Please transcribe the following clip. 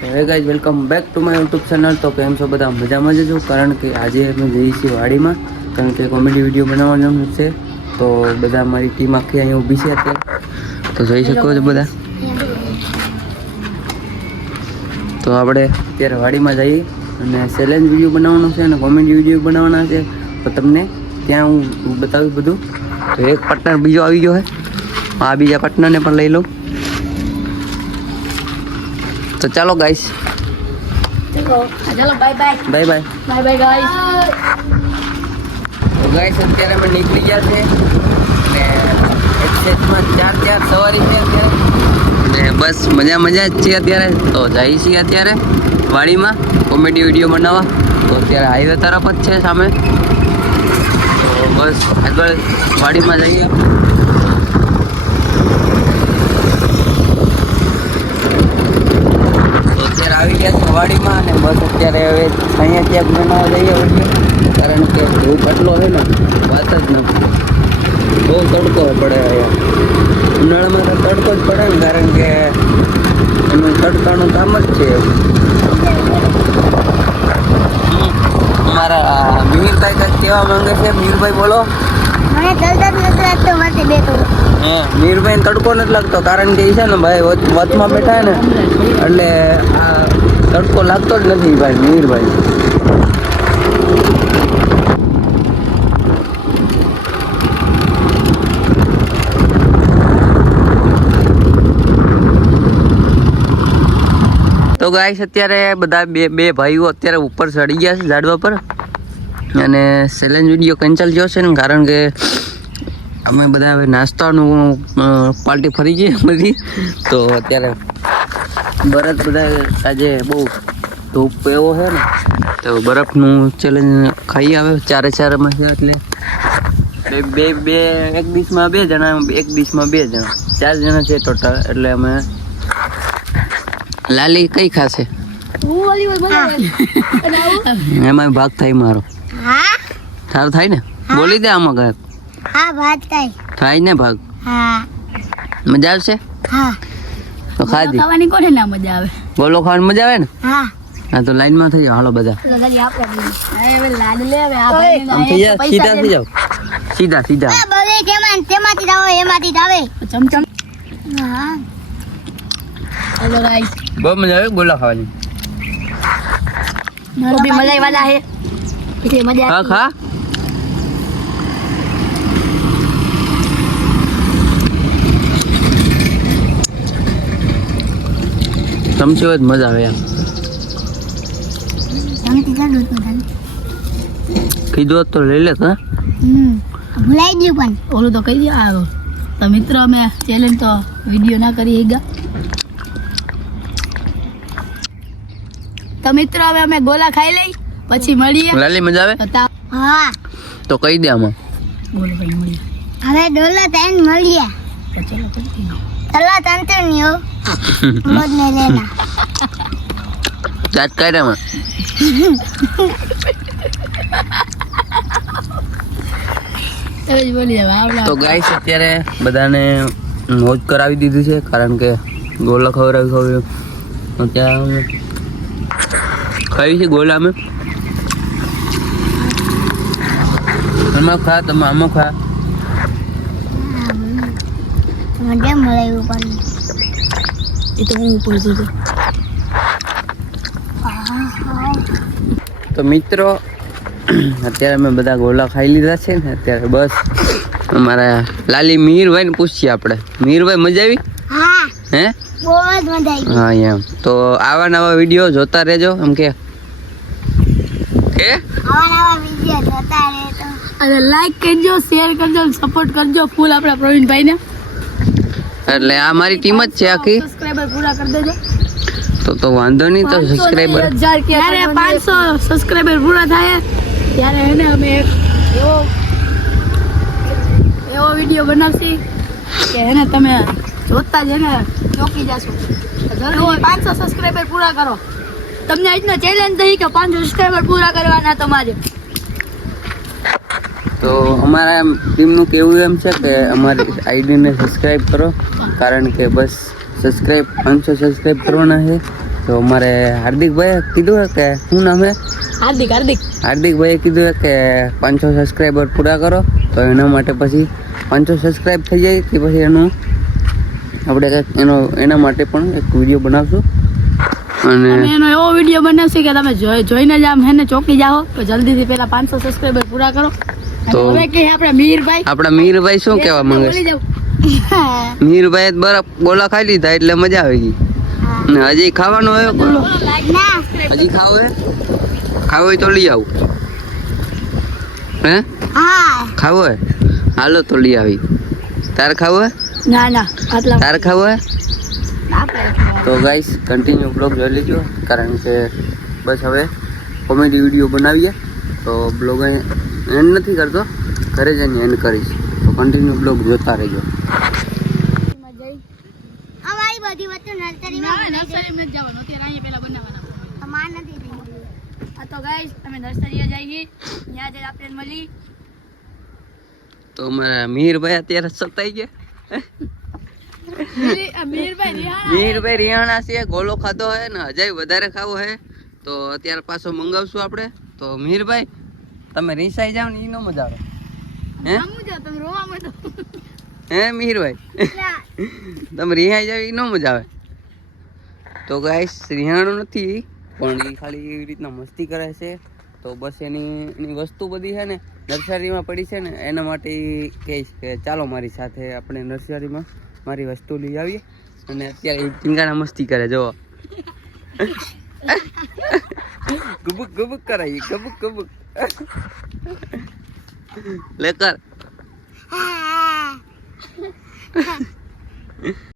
Hey guys welcome back to my YouTube channel. તો કેમ છો બધા? મજામાં જ છો? કારણ કે આજે અમે જઈએ છીએ વાડીમાં, કારણ કે કોમેડી વિડીયો બનાવવાનું છે. તો બધા મારી ટીમ આખી અહીંયા ઊભી છે અત્યારે, તો જોઈ શકો છો બધા. તો આપણે અત્યારે વાડીમાં જઈએ અને ચેલેન્જ વિડીયો બનાવવાનો છે અને કોમેડી વિડીયો બનાવવાના છે. તો તમને ત્યાં હું બતાવીશ બધું. તો એક પાર્ટનર બીજો આવી ગયો છે, આ બીજા પાર્ટનરને પણ લઈ લઉં. તો ચાલો ગાઈસ, ચલો bye bye bye bye bye bye guys. તો ગાઈસ અત્યારે અમે નીકળી ગયા છે ને એક્સેસમાં ચાર સવારી છે અત્યારે ને બસ મજા જ છે અત્યારે. તો જઈએ છીએ અત્યારે વાડીમાં કોમેડી વિડીયો બનાવવા. તો અત્યારે હાઈવે તરફ જ છે સામે, તો બસ આગળ વાડીમાં જઈએ. આવી ગયા છે વાડીમાં અને બસ અત્યારે હવે અહીંયા ત્યાં બનાવવા જઈએ વિડીયો, કારણ કે ધૂપ એટલો છે ને વાત જ નથી. બહુ તડકો પડે અહીંયા ઉનાળામાં. તો તડકો જ પડે ને, કારણ કે એનું તડકાનું કામ જ છે. અમારા મિહિરભાઈ કંઈક કહેવા માંગે છે. મિહિરભાઈ બોલો. મને તડકો નથી લાગતો, માથે બેઠો. મિહિરભાઈ તડકો નથી લાગતો, કારણ કે એ છે ને ભાઈ વચમાં બેઠા ને એટલે આ તડકો લાગતો જ નથી ભાઈ મિહિરભાઈ. તો ગાઈસ અત્યારે બધા બે ભાઈઓ અત્યારે ઉપર ચડી ગયા છે ઝાડવા પર, અને ચેલેન્જ વિડીયો કેન્સલ થયો છે ને, કારણ કે અમે બધા હવે નાસ્તાનું પાર્ટી ફરી ગઈ બધી. તો અત્યારે બરફ બધા આજે બહુ ધૂપ એવો છે ને, તો બરફનું ચેલેન્જ ખાઈ આવે ચારેમાં છે. એટલે બે એક ડીશમાં 2 જણા, એક ડીશમાં 2 જણા, 4 જણા છે ટોટલ. એટલે અમે લાલી કઈ ખાશે એમાં ભાગ થાય મારો. તારો થાય ને? બોલી દે આમાં ગાયબ. હા ભાત થાય ને ભાગ? હા. મજા આવશે? હા. તો ખાધી ખાવાની કોને ના મજા આવે? બોલો ખાવાની મજા આવે ને? હા. હા તો લાઈનમાં થઈ જાઓ હાલો બધા. આમ થઈ જાઓ, સીધા થઈ જાઓ, સીધા. તેમાંથી જાવ, એમાંથી જાવે. ચમચમ. હા. Hello guys. બહુ મજા આવે ગોલા ખાવાની. वो भी मजा ही वाला है, इसे मजा खा खा चमचे હોય મજા આવે યાર. કીધું તો લઈ લે. ભૂલાઈ ગયું પણ ઓલું તો કહી દે. તો મિત્રો અમે ચેલેન્જ તો વિડીયો ના કરી ગયા. તો મિત્રો હવે અમે ગોલા ખાઈ લઈ, પછી મળીએ. લાલી મજા આવે? હા તો કહી દે આમાં. બોલો ભાઈ મળીએ. હવે ડોલા તૈન મળીએ. તો ચલો કંટીન્યુ. ચલો કંટીન્યુ. મત ને લેના. દાંત કાઢ્યામાં. તો ગાઈસ અત્યારે બધાને મોજ કરાવી દીધી છે, કારણ કે ગોલા ખવડાવી ત્યાં ખાઈ છે ગોલા. આમાં ખા, તમે આમાં ખા. કેમ મળ્યું પણ એ તો હું ઉપર છું. તો મિત્રો અત્યારે અમે બધા ગોલા ખાઈ લીધા છે ને. અત્યારે બસ અમારા લાલી મિહિરભાઈને પૂછીએ આપણે. મિહિરભાઈ મજા આવી? હા. હે? બહુ જ મજા આવી. હા એમ. તો આવા નવા વિડીયો જોતા રહેજો એમ કે આવા વિડીયો જોતા રહેજો અને લાઈક કરજો, શેર કરજો, સપોર્ટ કરજો ફૂલ આપણા પ્રવીણભાઈને. એટલે આ મારી ટીમ જ છે આખી. સબસ્ક્રાઇબર પૂરા કરી દેજો. તો વાંધો નહીં. તો સબસ્ક્રાઇબર જ્યારે 500 સબસ્ક્રાઇબર પૂરા થાય ત્યારે એને અમે એક એવો વિડીયો બનાવશી કે એને તમે જોતા જ એને ચોકી જશો. જલ્દી 500 સબસ્ક્રાઇબર પૂરા કરો. તમને આજનો ચેલેન્જ થઈ કે 500 સબસ્ક્રાઇબર પૂરા કરવાના તમારે. તો અમારા ટીમનું કહેવું એમ છે કે અમારી આઈડીને સબસ્ક્રાઈબ કરો, કારણ કે બસ સબસ્ક્રાઈબ 500 સબસ્ક્રાઈબ કરવાના છે. તો અમારે હાર્દિકભાઈએ કીધું છે કે શું નામ છે હાર્દિકભાઈએ કીધું છે કે 500 સબસ્ક્રાઈબર પૂરા કરો તો એના માટે પછી 500 સબસ્ક્રાઈબ થઈ જાય કે પછી એનું આપણે કંઈક એના માટે પણ એક વિડીયો બનાવશું અને અમે એનો એવો વિડીયો બનાવશે કે તમે જોઈને જ આમ હે ને ચોકી જાઓ તો જલ્દીથી પહેલા 500 સબસ્ક્રાઈબર પૂરા કરો. તો હવે કે આપણા મીરભાઈ શું કહેવા માંગે છે? મીરભાઈ બરફ ગોલા ખાઈ લીધા એટલે મજા આવી ગઈ ને હજી ખાવાનો હોય ગોલો હજી ખાવું હોય તો લઈ આવું હે ખાવું હોય હાલો તો લઈ આવી તારે ખાવું હોય તારે ખાવું હોય તો ગાઈસ કન્ટિન્યુ બ્લોગ જોઈ લેજો કારણ કે બસ હવે કોમેડી વિડીયો બનાવીએ તો બ્લોગ એન્ડ નથી કરતો ઘરે જઈને એન્ડ કરીશ તો કન્ટિન્યુ બ્લોગ જોતા રહેજો. તો અમારા મીરભાઈ અત્યારે સતાઈ ગયા મીરભાઈ રિયાણા છે ગોલો ખાધો હે ને હજાય વધારે ખાવો હે તો અત્યારે પાછો મંગાવશું આપણે તો મીરભાઈ તમે રીસાઈ જાવ ને ઈ નો મજા આવે હે મીરભાઈ તમે રિહાઈ જાવ ઈ નો મજા આવે તો ગાઈસ રિહાણું નથી પણ એ ખાલી એવી રીતના મસ્તી કરે છે તો બસ એની વસ્તુ બધી છે ને નર્સરીમાં પડી છે ને એના માટે કહીશ કે ચાલો મારી સાથે આપણે નર્સરીમાં મારી વસ્તુ લઈ આવીએ અને અત્યારે ટીંગાણા મસ્તી કરે જો ગુબુક ગુબુક કરાવી ગુબુક ગુબુક લે કર